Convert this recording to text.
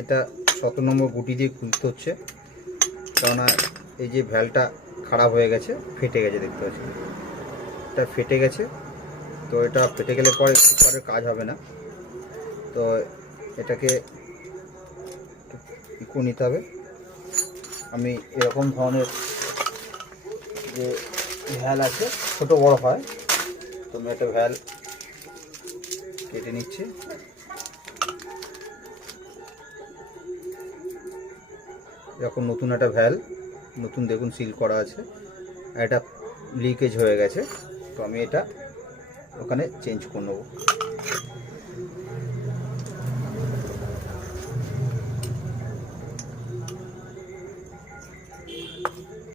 এটা 17 নম্বর গুটি দিয়ে খুলতে হচ্ছে, কেননা এই যে ভ্যালটা খারাপ হয়ে গেছে, ফেটে গেছে, দেখতে পাচ্ছেন এটা ফেটে গেছে। তো এটা ফেটে গেলে পরে কুকারের কাজ হবে না। তো এটাকে একটু নিতে হবে। আমি এরকম ধরনের যে ভ্যাল আছে, ছোট বড় হয়, তো আমি একটা ভ্যাল কেটে নিচ্ছি। এরকম নতুন একটা ভ্যাল, নতুন দেখুন সিল করা আছে, এটা লিকেজ হয়ে গেছে, তো আমি এটা ওখানে চেঞ্জ করে নেবো।